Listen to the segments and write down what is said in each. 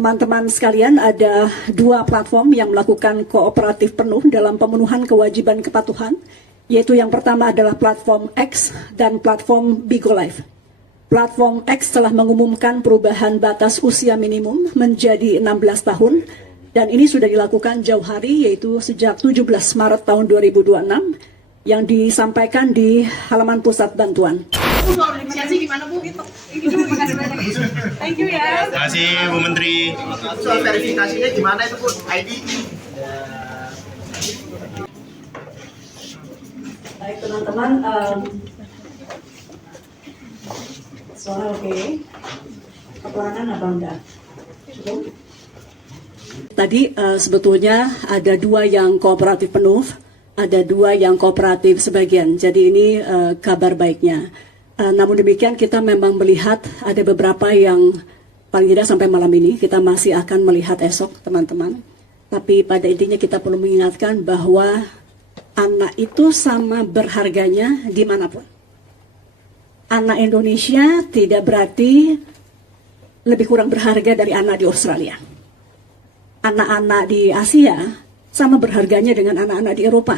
Teman-teman sekalian, ada dua platform yang melakukan kooperatif penuh dalam pemenuhan kewajiban kepatuhan, yaitu yang pertama adalah platform X dan platform Bigo Live. Platform X telah mengumumkan perubahan batas usia minimum menjadi 16 tahun, dan ini sudah dilakukan jauh hari, yaitu sejak 17 Maret tahun 2026, yang disampaikan di halaman pusat bantuan. Gimana Bu? Thank you ya. Terima kasih Bu Menteri. Soal verifikasinya gimana itu Bu? ID? Baik teman-teman, suara oke, keterangan apa enggak? Cukup? Tadi sebetulnya ada dua yang kooperatif penuh, ada dua yang kooperatif sebagian. Jadi ini kabar baiknya. Namun demikian kita memang melihat ada beberapa yang paling tidak sampai malam ini kita masih akan melihat esok teman-teman. Tapi pada intinya kita perlu mengingatkan bahwa anak itu sama berharganya dimanapun. Anak Indonesia tidak berarti lebih kurang berharga dari anak di Australia. Anak-anak di Asia sama berharganya dengan anak-anak di Eropa.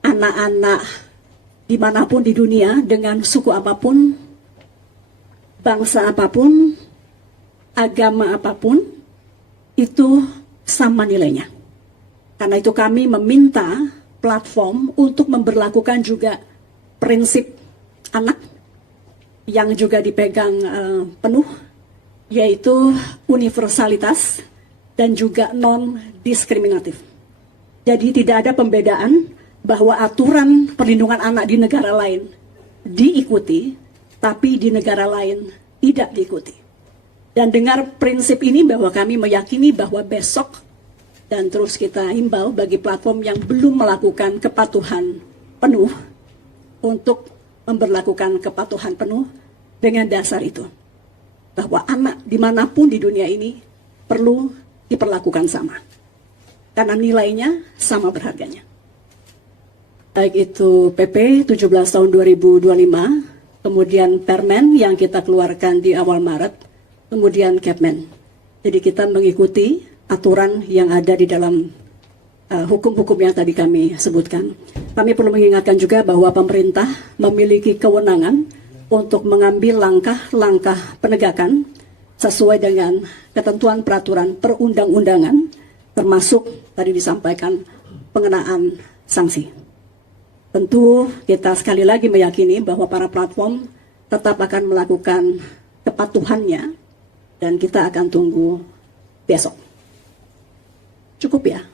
Anak-anak dimanapun di dunia, dengan suku apapun, bangsa apapun, agama apapun, itu sama nilainya. Karena itu kami meminta platform untuk memberlakukan juga prinsip anak yang juga dipegang penuh, yaitu universalitas dan juga non-diskriminatif. Jadi tidak ada pembedaan bahwa aturan perlindungan anak di negara lain diikuti, tapi di negara lain tidak diikuti. Dan dengar prinsip ini bahwa kami meyakini bahwa besok, dan terus kita himbau bagi platform yang belum melakukan kepatuhan penuh, untuk memberlakukan kepatuhan penuh dengan dasar itu. Bahwa anak dimanapun di dunia ini perlu diperlakukan sama. Karena nilainya sama berharganya. Baik itu PP 17 tahun 2025, kemudian Permen yang kita keluarkan di awal Maret, kemudian Kepmen. Jadi kita mengikuti aturan yang ada di dalam hukum-hukum yang tadi kami sebutkan. Kami perlu mengingatkan juga bahwa pemerintah memiliki kewenangan untuk mengambil langkah-langkah penegakan sesuai dengan ketentuan peraturan perundang-undangan, termasuk tadi disampaikan pengenaan sanksi. Tentu kita sekali lagi meyakini bahwa para platform tetap akan melakukan kepatuhannya dan kita akan tunggu besok. Cukup ya?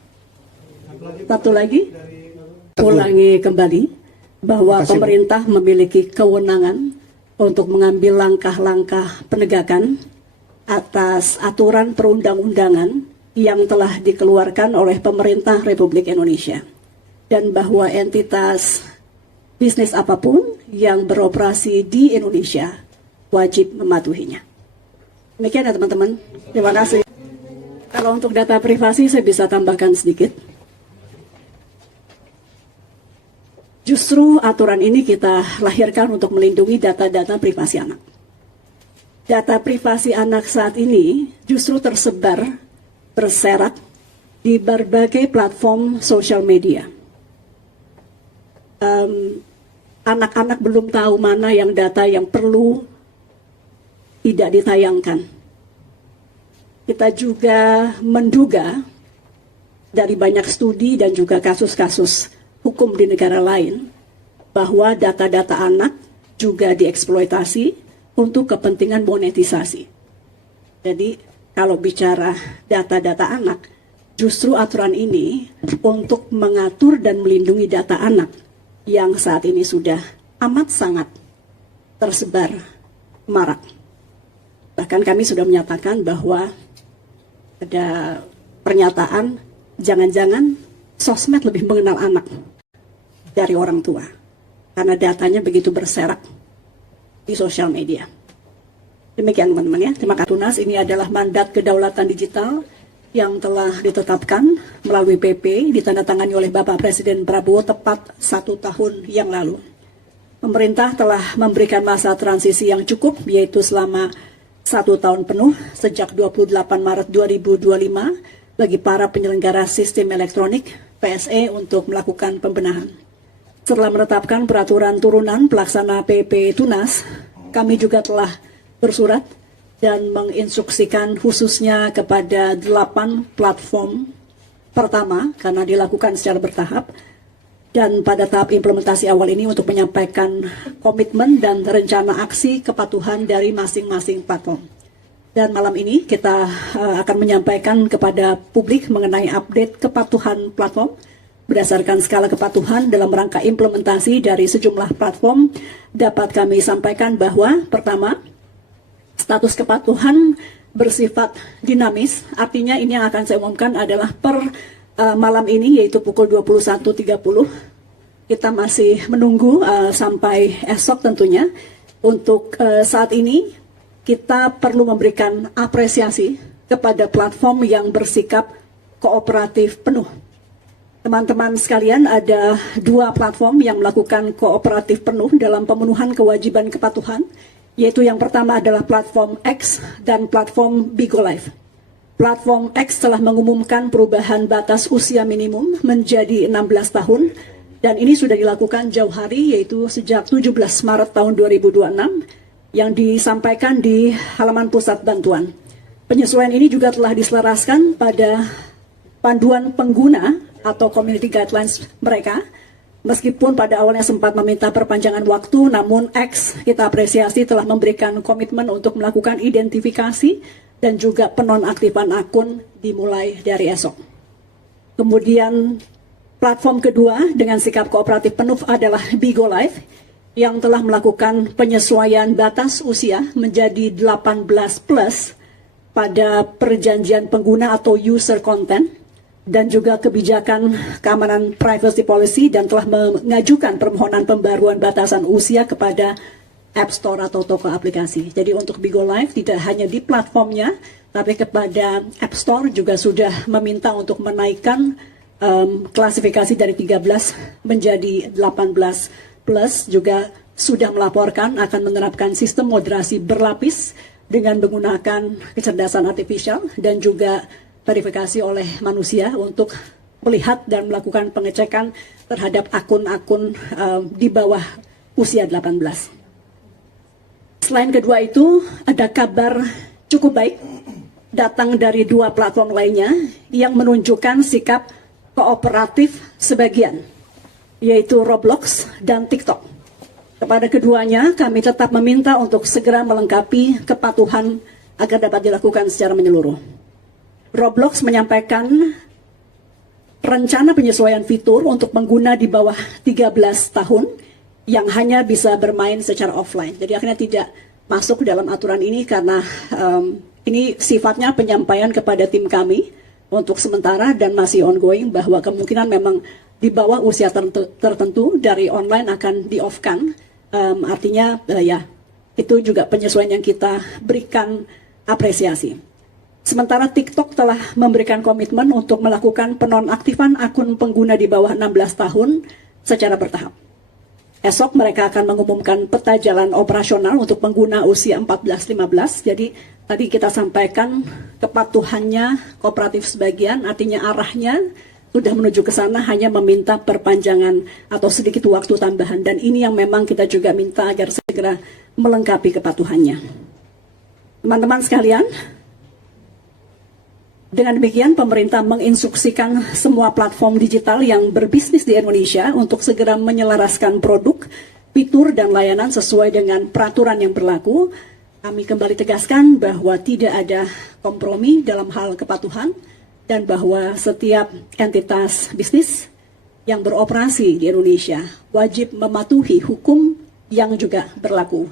Satu lagi, ulangi kembali bahwa pemerintah memiliki kewenangan untuk mengambil langkah-langkah penegakan atas aturan perundang-undangan yang telah dikeluarkan oleh pemerintah Republik Indonesia. Dan bahwa entitas bisnis apapun yang beroperasi di Indonesia wajib mematuhinya. Demikian ya teman-teman, terima kasih. Kalau untuk data privasi saya bisa tambahkan sedikit. Justru aturan ini kita lahirkan untuk melindungi data-data privasi anak. Data privasi anak saat ini justru tersebar, berserak di berbagai platform sosial media. Anak-anak belum tahu mana yang data yang perlu tidak ditayangkan. Kita juga menduga dari banyak studi dan juga kasus-kasus hukum di negara lain bahwa data-data anak juga dieksploitasi untuk kepentingan monetisasi. Jadi kalau bicara data-data anak, justru aturan ini untuk mengatur dan melindungi data anak yang saat ini sudah amat sangat tersebar marak. Bahkan kami sudah menyatakan bahwa ada pernyataan jangan-jangan sosmed lebih mengenal anak dari orang tua. Karena datanya begitu berserak di sosial media. Demikian teman-teman ya. Terima kasih. Tunas ini adalah mandat kedaulatan digital yang telah ditetapkan melalui PP ditandatangani oleh Bapak Presiden Prabowo tepat 1 tahun yang lalu. Pemerintah telah memberikan masa transisi yang cukup, yaitu selama 1 tahun penuh sejak 28 Maret 2025 bagi para penyelenggara sistem elektronik PSE untuk melakukan pembenahan. Setelah menetapkan peraturan turunan pelaksana PP Tunas, kami juga telah bersurat dan menginstruksikan khususnya kepada 8 platform pertama karena dilakukan secara bertahap dan pada tahap implementasi awal ini untuk menyampaikan komitmen dan rencana aksi kepatuhan dari masing-masing platform. Dan malam ini kita akan menyampaikan kepada publik mengenai update kepatuhan platform berdasarkan skala kepatuhan dalam rangka implementasi dari sejumlah platform. Dapat kami sampaikan bahwa pertama, status kepatuhan bersifat dinamis, artinya ini yang akan saya umumkan adalah per malam ini yaitu pukul 21.30. Kita masih menunggu sampai esok tentunya. Untuk saat ini kita perlu memberikan apresiasi kepada platform yang bersikap kooperatif penuh. Teman-teman sekalian, ada 2 platform yang melakukan kooperatif penuh dalam pemenuhan kewajiban kepatuhan, yaitu yang pertama adalah platform X dan platform Bigo Live. Platform X telah mengumumkan perubahan batas usia minimum menjadi 16 tahun dan ini sudah dilakukan jauh hari yaitu sejak 17 Maret tahun 2026 yang disampaikan di halaman pusat bantuan. Penyesuaian ini juga telah diselaraskan pada panduan pengguna atau community guidelines mereka. Meskipun pada awalnya sempat meminta perpanjangan waktu, namun X kita apresiasi telah memberikan komitmen untuk melakukan identifikasi dan juga penonaktifan akun dimulai dari esok. Kemudian platform kedua dengan sikap kooperatif penuh adalah Bigo Live yang telah melakukan penyesuaian batas usia menjadi 18 plus pada perjanjian pengguna atau user content dan juga kebijakan keamanan privacy policy dan telah mengajukan permohonan pembaruan batasan usia kepada App Store atau toko aplikasi. Jadi untuk Bigo Live tidak hanya di platformnya, tapi kepada App Store juga sudah meminta untuk menaikkan klasifikasi dari 13 menjadi 18 plus, juga sudah melaporkan akan menerapkan sistem moderasi berlapis dengan menggunakan kecerdasan artifisial dan juga verifikasi oleh manusia untuk melihat dan melakukan pengecekan terhadap akun-akun di bawah usia 18. Selain kedua itu, ada kabar cukup baik datang dari 2 platform lainnya yang menunjukkan sikap kooperatif sebagian, yaitu Roblox dan TikTok. Kepada keduanya, kami tetap meminta untuk segera melengkapi kepatuhan agar dapat dilakukan secara menyeluruh. Roblox menyampaikan rencana penyesuaian fitur untuk pengguna di bawah 13 tahun yang hanya bisa bermain secara offline. Jadi akhirnya tidak masuk dalam aturan ini karena ini sifatnya penyampaian kepada tim kami untuk sementara dan masih ongoing bahwa kemungkinan memang di bawah usia tertentu dari online akan di-off-kan. Artinya ya itu juga penyesuaian yang kita berikan apresiasi. Sementara TikTok telah memberikan komitmen untuk melakukan penonaktifan akun pengguna di bawah 16 tahun secara bertahap. Esok mereka akan mengumumkan peta jalan operasional untuk pengguna usia 14-15. Jadi tadi kita sampaikan kepatuhannya kooperatif sebagian, artinya arahnya sudah menuju ke sana, hanya meminta perpanjangan atau sedikit waktu tambahan. Dan ini yang memang kita juga minta agar segera melengkapi kepatuhannya. Teman-teman sekalian, dengan demikian, pemerintah menginstruksikan semua platform digital yang berbisnis di Indonesia untuk segera menyelaraskan produk, fitur, dan layanan sesuai dengan peraturan yang berlaku. Kami kembali tegaskan bahwa tidak ada kompromi dalam hal kepatuhan dan bahwa setiap entitas bisnis yang beroperasi di Indonesia wajib mematuhi hukum yang juga berlaku